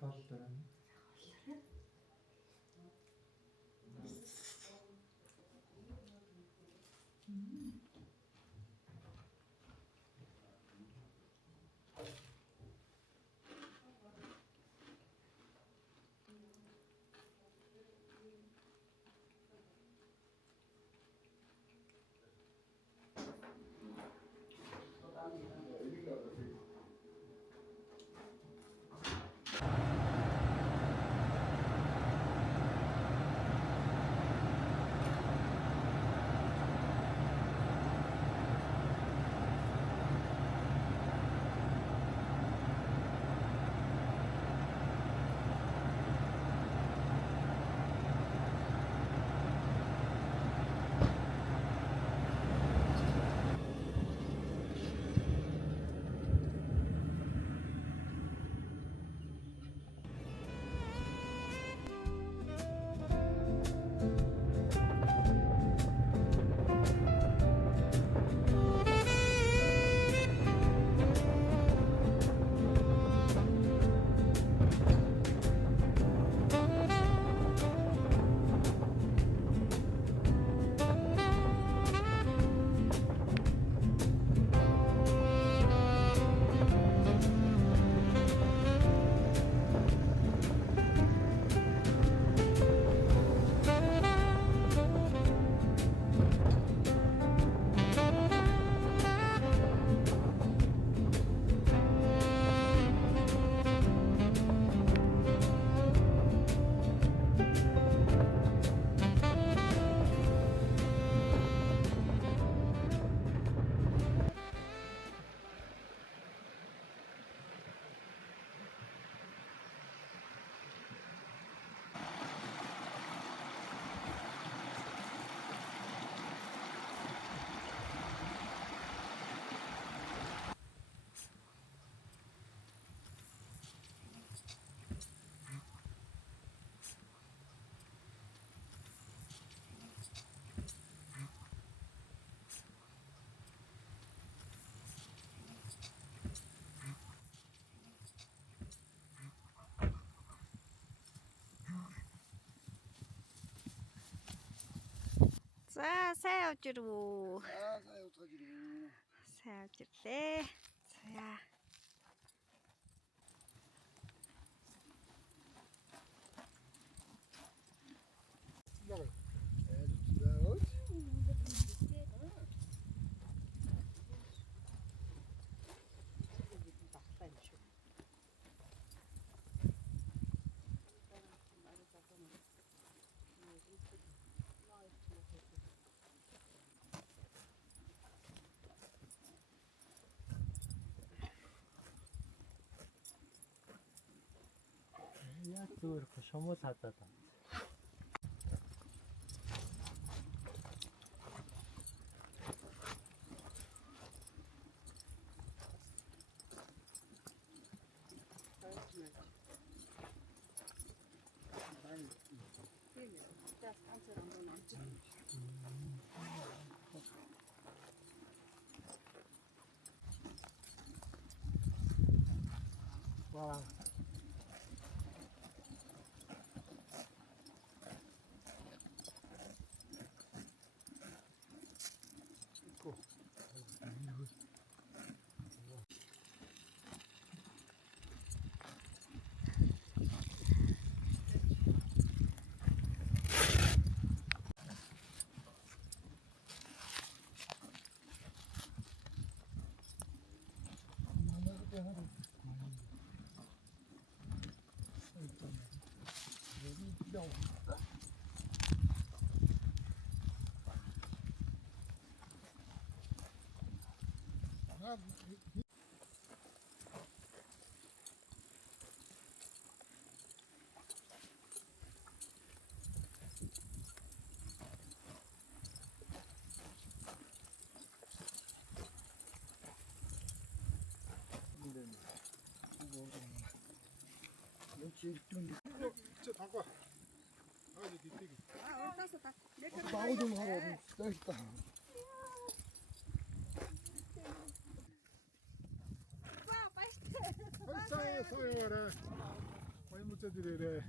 başlarım. 자, 새우주로. 아, 사요 터지고. 새우주래. 자. 나가. Ya dur, kuşumu satata. 와. 저 바꿔. 아주 뒤뛰기. 나오 좀 하고 기다렸다. 빨리 싸요, 싸요, 와라. 잘못자들이래.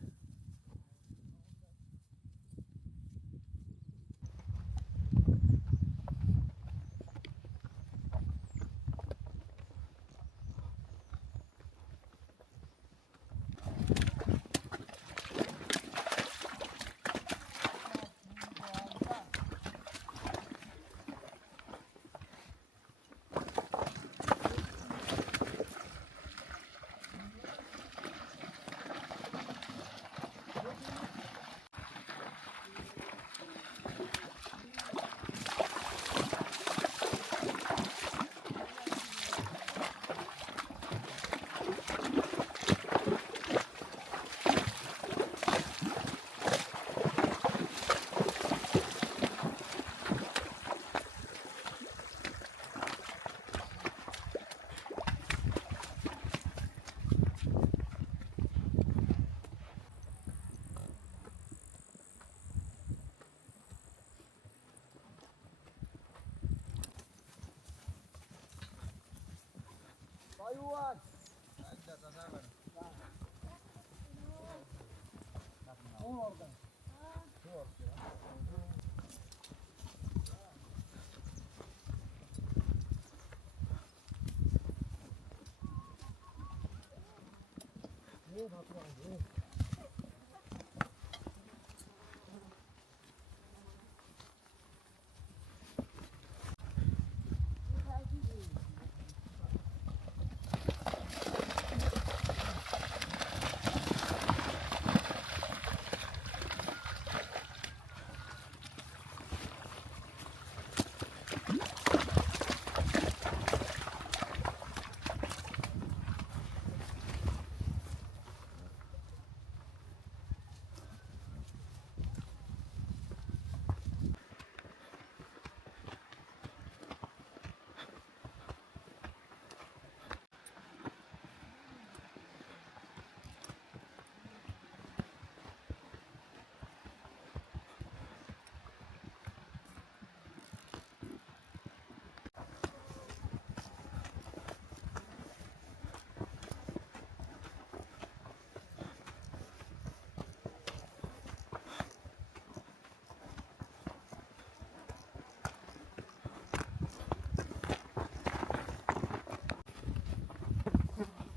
Ayuan. Orada. Tamam.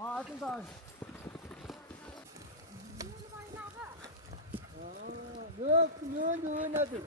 Ağacın da. Yok, nedir?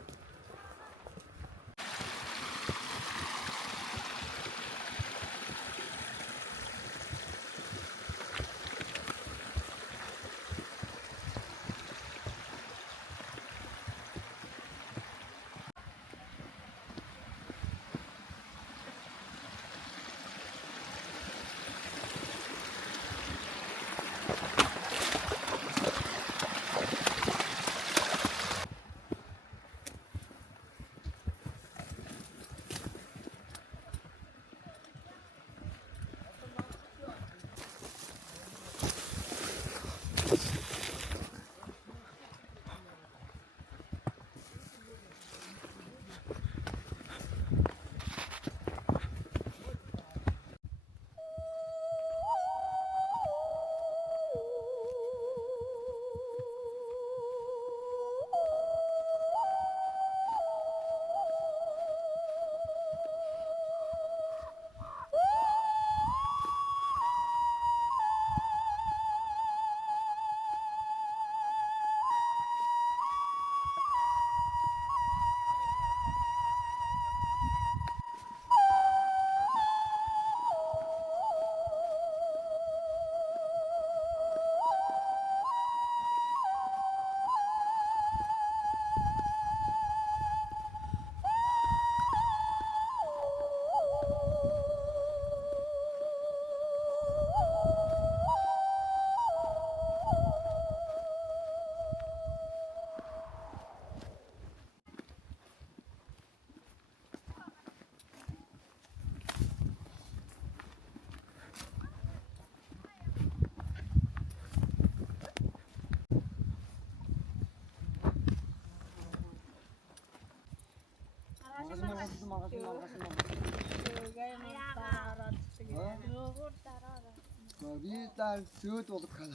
일단 저도 가자.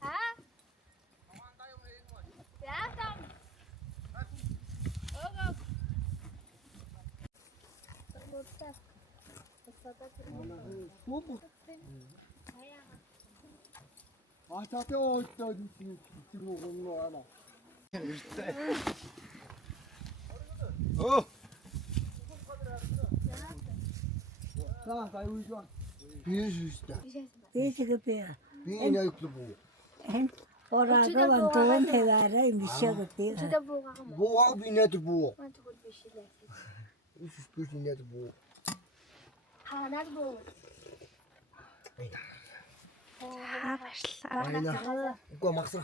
Hả? Dạ xong. Được không? 아, 저때 어떤 지금 온거 하나. 자, 여기 좋아. 비해주시다. Değişik 비해냐 이거 뭐. Orada var doğan tevare mişe diyor. Şurada bu var mı? 뭐가 비네도 뭐. Ben çok bir şeyler. 이수 비네도 뭐. Ha nerede bu? 다 맛있어. 아니나. 이거 막 써.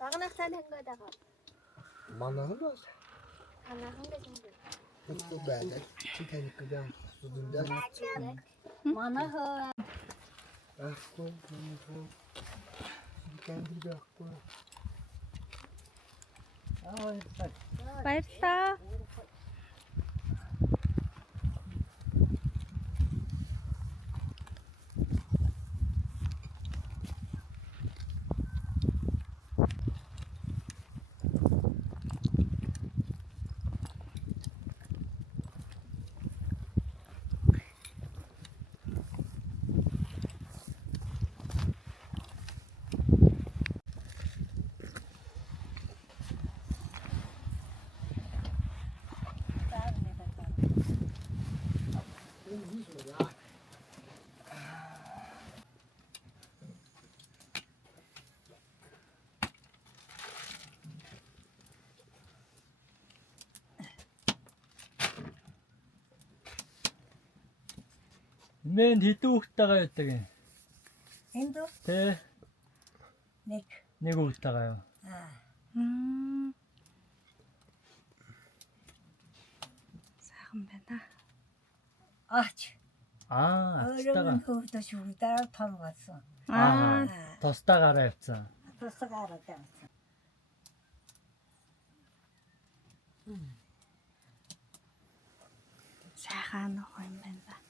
Bakın sen hangi da var? 만나는 거. Ana hangi şimdi? 또 배다. 진짜니까 그냥 수준다. Manahı 아고 너무 깐디가 갖고. 맛있어. 맨 뒤또 웃다가 였다게. Hindu 대, nek. 내고 웃다가요. 작은 배나. Aç. 아, 쓰다가. Öyle hıfta şurada tam varsın. 아, 더 쓰다가 알아 했어. Fıstık aradan. 작은 호인 배나.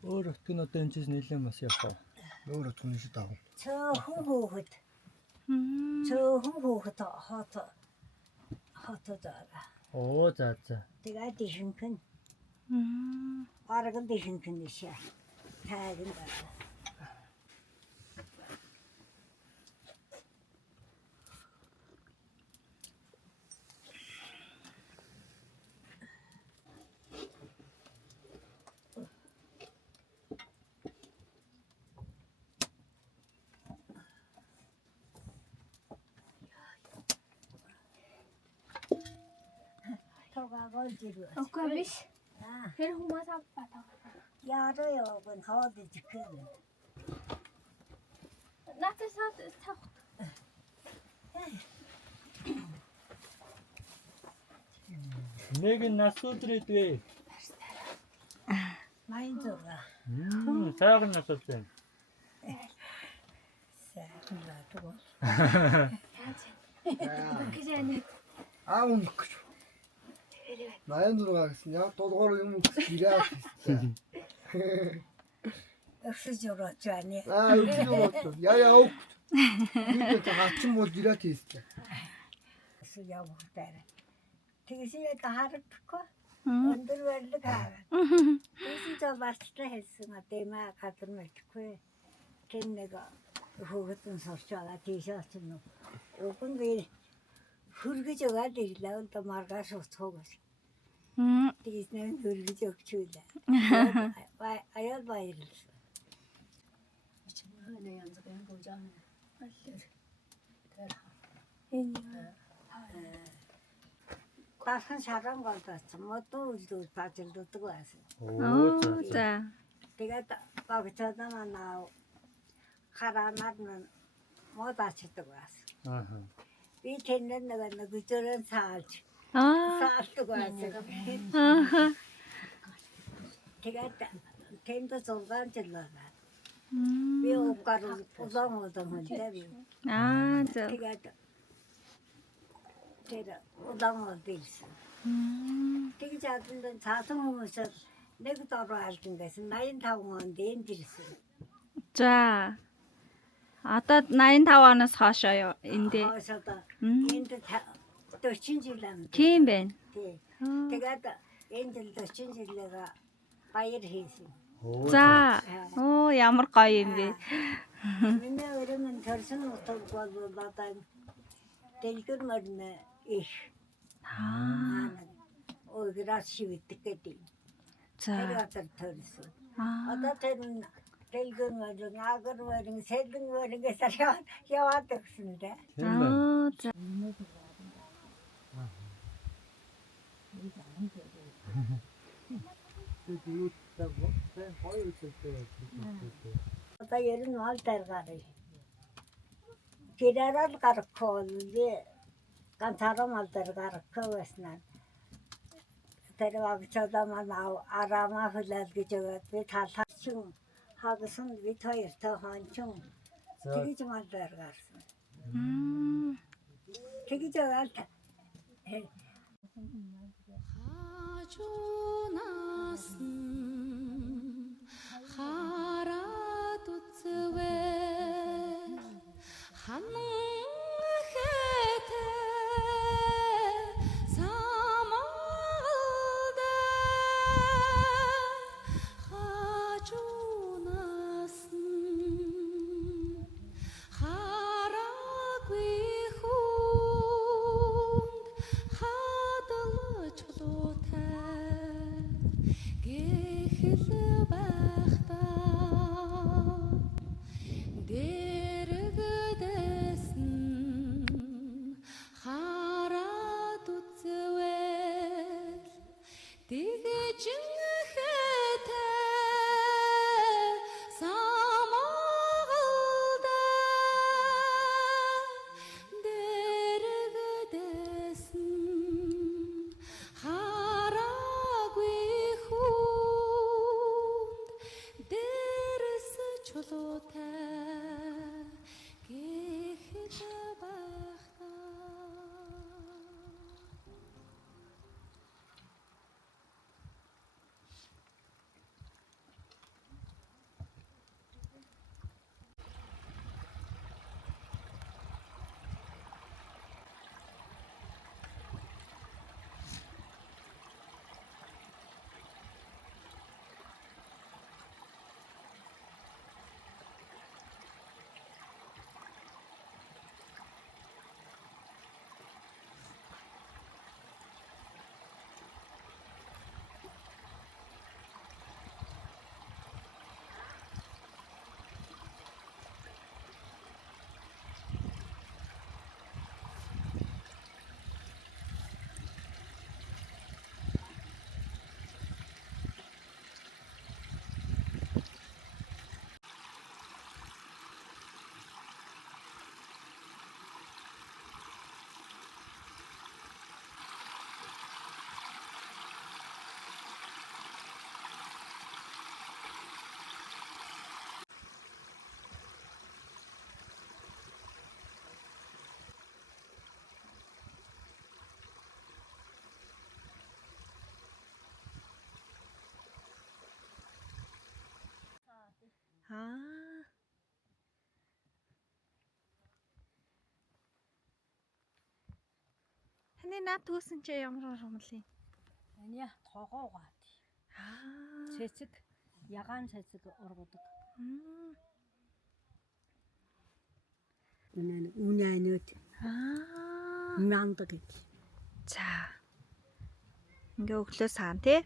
어렵긴 어떤 짓은 일념없이 없어. 너로 돈이시다고. 저 흥후흐. 저 흥후흐 허터 오, 자자. 내가 대신큰 arıgın 대신큰 işe. Tagın da. Toga golcülüyor. Okumuş. Ha, Her huma sapata. yarıyor ben hadi çıkın. Nasıl sat? 내겐 나 소들이 돼. Mayın toga. 사약은 났었대. Sen toga. Bakıcı 아우 크죠. 나연 들어가겠습니다. 도도로 용 기라. Öksüzüyor canı. 아, 여기 좀 왔어. 야야, 옥. 이거 아침 뭐 기라 있어. Suya muhtarı. Tüysüyle kaharı tıkı. Öndür verdi kaharı. Tüysü çorbasıda hepsine değme katırma çıkıyor. Kendine hukutun sosyala tüysü atını. Okun bir hırgıcığa değil. Orada marga soğuk. Tüysüne hırgıcık çöyle. Ayol bayılır. öyle yazık ben bulacağım. Basın şakan kaldırsın. Mutlu ucuz patıldı tıklasın. 오, 자자. 자. Diga bakıcadan ana karanlarla mod açtı burası. 아하. Bir tenden de ben de gücüren sağlık. 아. Sağlık burası. 아하. Diga tende zorgan çıllarlar. Bir o karı uzan oldum önce bir. 아, 저. Diga tende uzan oldu değilsin. Diga cadında satın olmuşsa 내가 돌아왔던 것은 나인 타고는 렌질스. За. Одоо 85-аас хойшоо энэ дээ. 어서도 음. 엔드 또 친질남. Тийм байна. 네. Аа. 제가 엔들도 친질내가 바이를 했어. Oo. За. Оо ямар гоё юм бэ. Миний өрөөнд төрсөн утгагүй болоод дэлгэр мөрнө их. Аа. Ойграс шивдэг гэдэг. За. тэрийг төрсөн. Аа. Одоо тэр дэлгэр мөрн агар мөрн сэлэн мөрнээс яваад өгсөн дээ. Аа. За. Одоо ер нь мал дээр гарыг. Гэрээрэл гарахгүй ли ганцаараа мал дээр гарахгүй байснаа. Тэр вагчаа маань арамаа хүлээл гэж өгөөд би талаачин хагасан вид хоёртой хончин тэгж мал дээр гарсан. Мм. тэгж өгөөл хараад үзвэл ханан хэтэй самалда хажуунаас хараагүй хүнд хадалж луутай гэхэл байхдаа дэргэдэсэн хараад үзвэл тэгж хэтэй самаалда дэргэдэсэн хараагүй хүнд дэрс чулуутай гэхэд байхдаа Аа. Хани наад түүсэн чи ямар хурмал юм? 아니야, 더거가. Аа. 채찍, 야간 채찍 얼거든. Мм. үнээнүүд Аа. мяндаг гэж. За. Ингээ өглөө саан тий?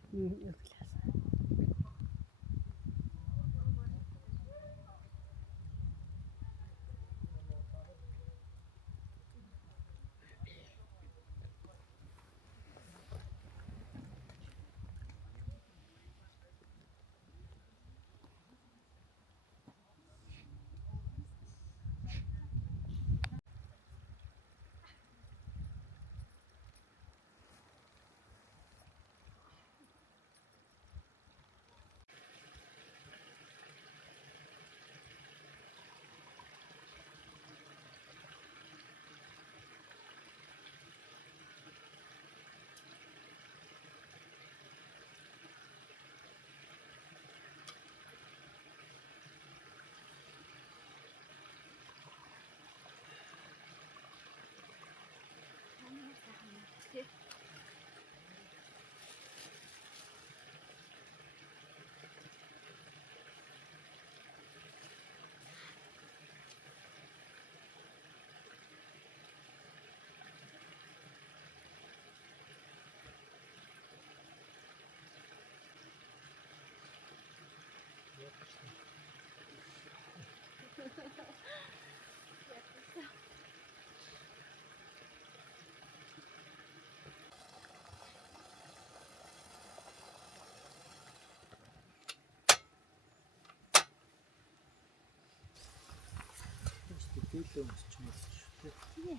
дийлэн өмсч юм шүү дээ.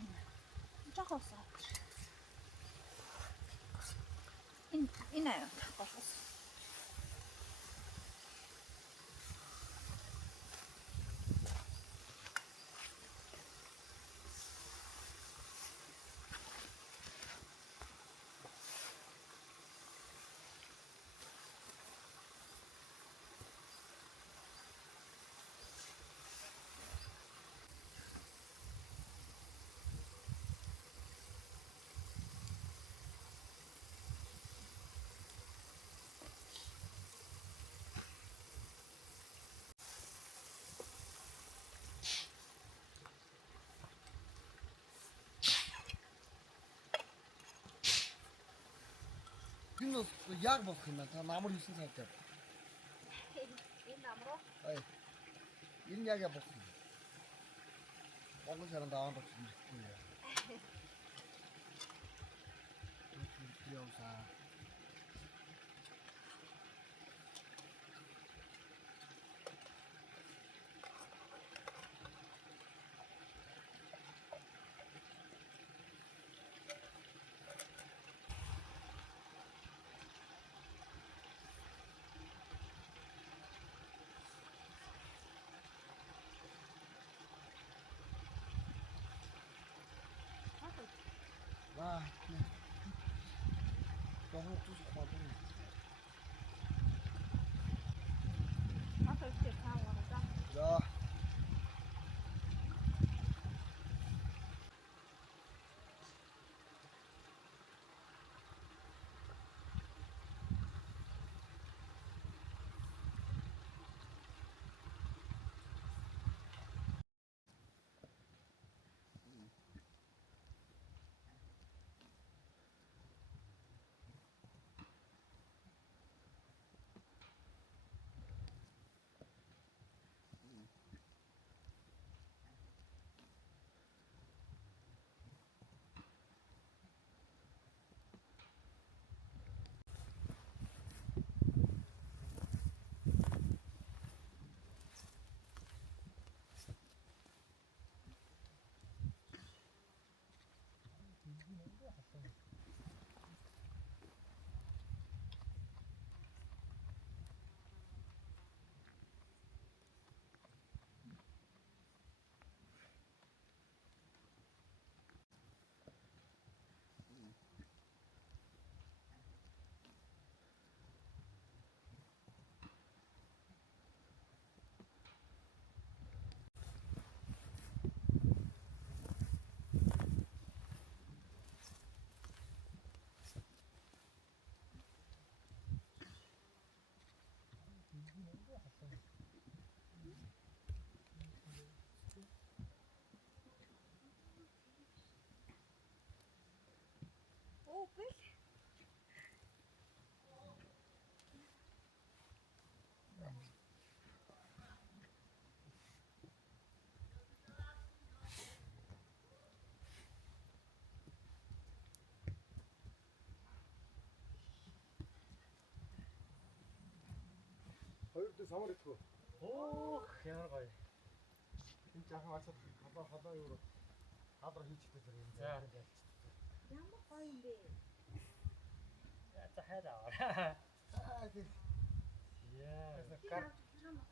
Жохоосоо. Энэ аяа голос. Энэ бол яг болох юм байна. Та намар хийсэн цаатай. Энэ намруу Ай. Энэ яг болох юм. Монгол саранд аваад очсон юм. Яусаа. Аа. Яхаа τους хадаа. За. Хоёр дэс самар итгэв. Оо, ямар гоё. Энэ жаахан ачаад халаа юу хадра хийчихтэй зэрэг юм. За. ямар гоё юм бэ? За хайраа. Аа тийм. Яа.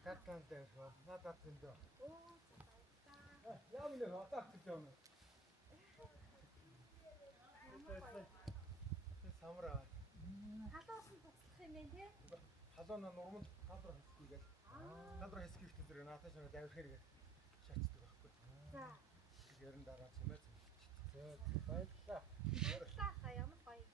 Картан дээр надад зөндөө. Оо баярлалаа. Яа минь хатаа гэж юм. Самра. Халаас нь туслах юм бэ те? Халуун нурманд хадра хийхгүйгээл. Хадра хийхгүйхтэй зэрэг наатаа шанаа давирхэрэг шаачдаг байхгүй. За. Ярин дараа цэмээ. За, баярлалаа. Баярлалаа ямар гоё.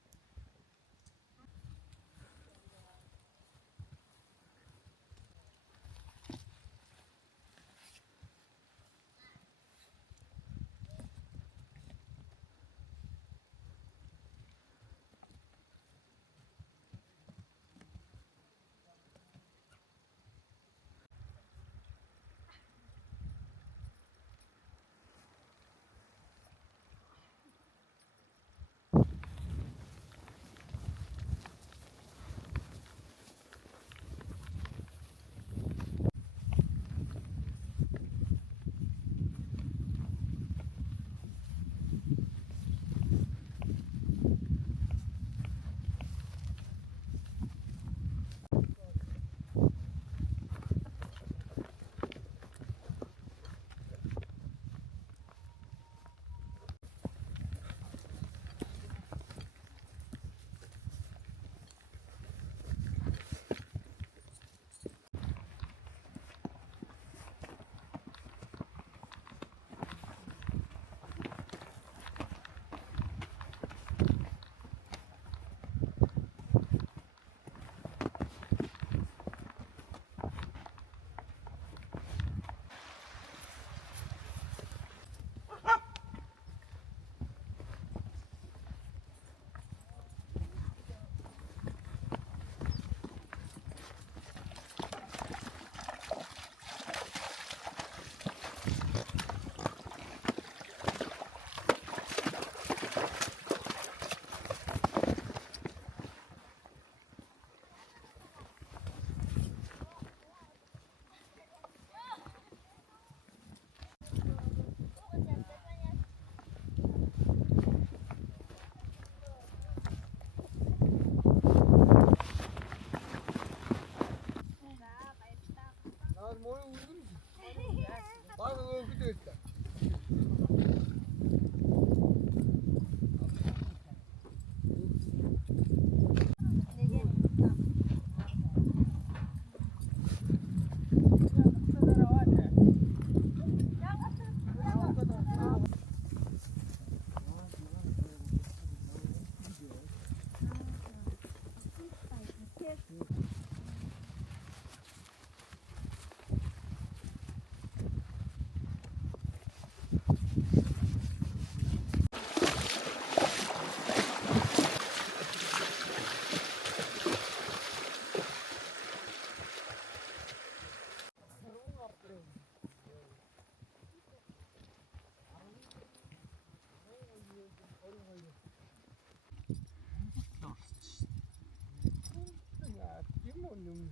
юм.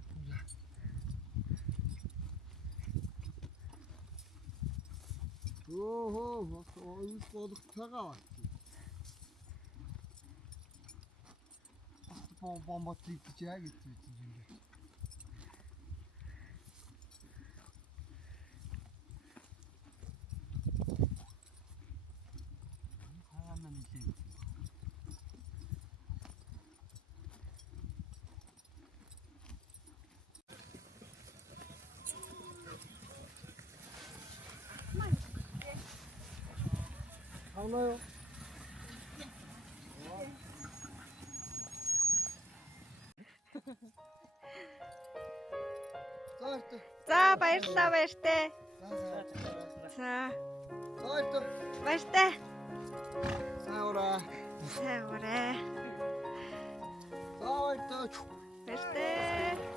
Оо оюул болох цагаан байна. Бомбот хийж яа гэж юм бэ? хаана нэлээ. 하나요? За баярлалаа баяртай. За баяртай. Саураа. Сайн ураа. Саураа. Баяртай.